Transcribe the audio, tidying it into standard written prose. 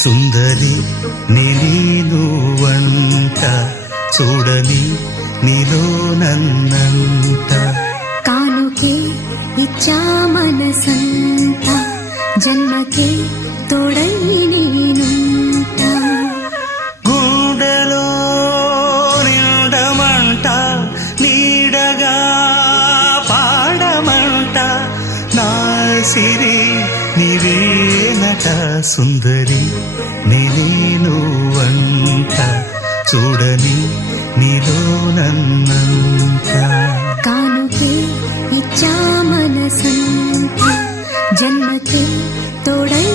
సుందరి నేను వంట చూడని నీలో నన్నంట కానుకే ఇచ్చా మనసంత జన్మకే తోడై నేనుంట గుండెలో నిండమంట నీడగా పాడమంట నా సిరి నీవేనట సుందరి నేను వంట చూడని నీలో నన్నంత కానుకే ఇచ్చా మనసంత జన్మకే తోడై